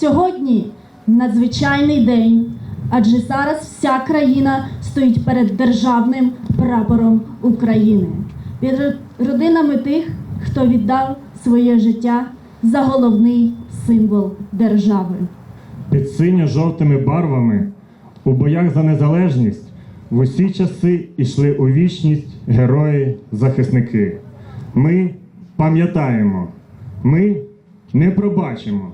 Сьогодні надзвичайний день, адже зараз вся країна стоїть перед державним прапором України, перед родинами тих, хто віддав своє життя за головний символ держави. Під синьо-жовтими барвами у боях за незалежність в усі часи йшли у вічність герої-захисники. Ми пам'ятаємо, ми не пробачимо.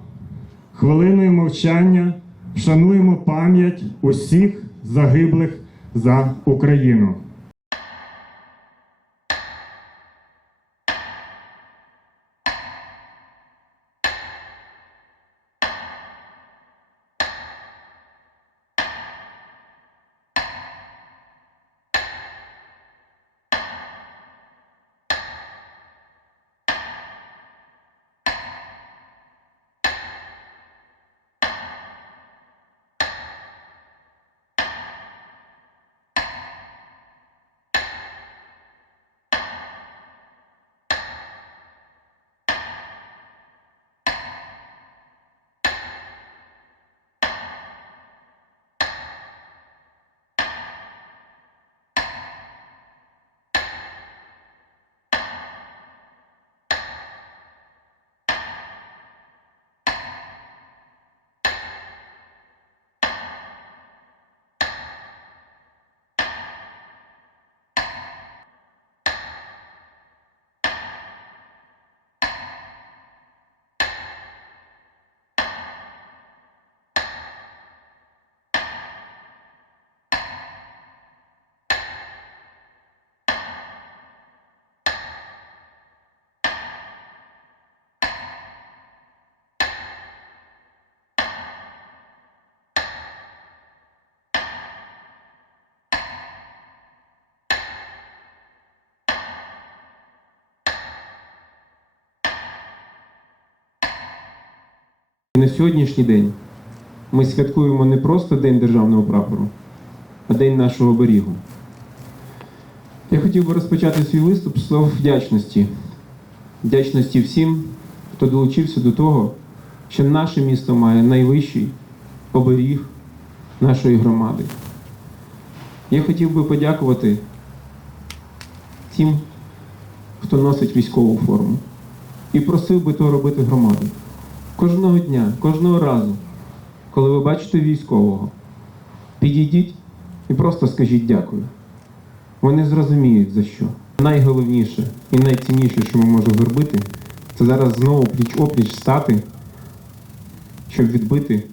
Хвилиною мовчання вшануємо пам'ять усіх загиблих за Україну. На сьогоднішній день ми святкуємо не просто День державного прапору, а День нашого оберігу. Я хотів би розпочати свій виступ з слов вдячності. Вдячності всім, хто долучився до того, що наше місто має найвищий оберіг нашої громади. Я хотів би подякувати тим, хто носить військову форму, і просив би то робити громаду. Кожного дня, кожного разу, коли ви бачите військового, підійдіть і просто скажіть дякую. Вони зрозуміють за що. Найголовніше і найцінніше, що ми можемо зробити, це зараз знову пліч-опліч стати, щоб відбити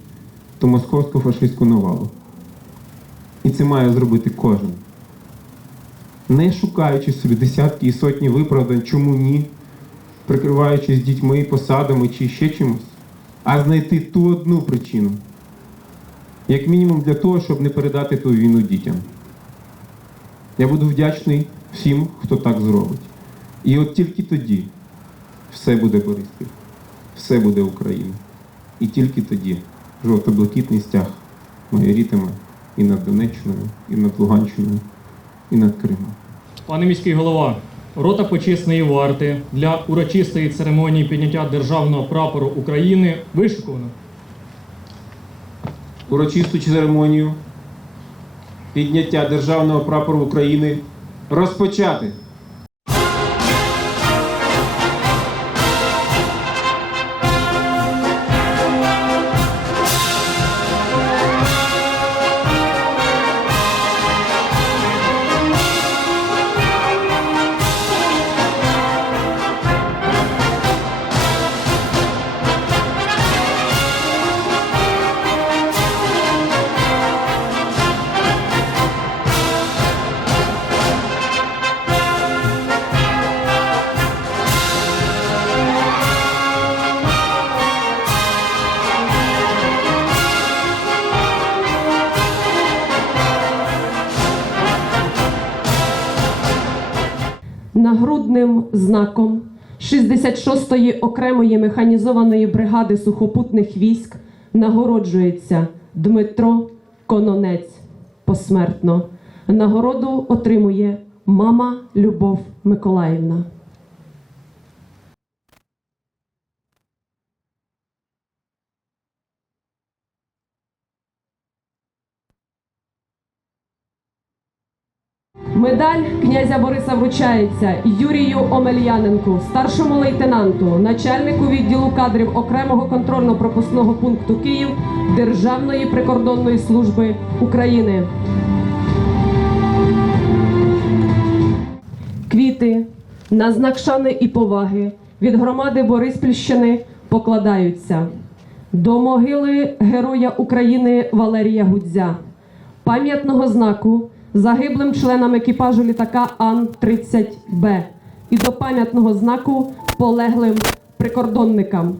ту московську фашистську навалу. І це має зробити кожен. Не шукаючи собі десятки і сотні виправдань, чому ні, прикриваючись дітьми, посадами чи ще чимось, а знайти ту одну причину, як мінімум для того, щоб не передати ту війну дітям. Я буду вдячний всім, хто так зробить. І от тільки тоді все буде Бориспіль, все буде Україна. І тільки тоді жовто-блакитний стяг майорітиме і над Донеччиною, і над Луганщиною, і над Кримом. Пане міський голова, рота почесної варти для урочистої церемонії підняття державного прапору України вишикована. урочисту церемонію підняття державного прапору України розпочати. Нагрудним знаком 66-ї окремої механізованої бригади сухопутних військ нагороджується Дмитро Кононець посмертно. Нагороду отримує мама Любов Миколаївна. Медаль князя Бориса вручається Юрію Омельяненку, старшому лейтенанту, начальнику відділу кадрів окремого контрольно-пропускного пункту Київ Державної прикордонної служби України. Квіти на знак шани і поваги від громади Бориспільщини покладаються до могили Героя України Валерія Гудзя, пам'ятного знаку загиблим членам екіпажу літака Ан-30Б і до пам'ятного знаку полеглим прикордонникам.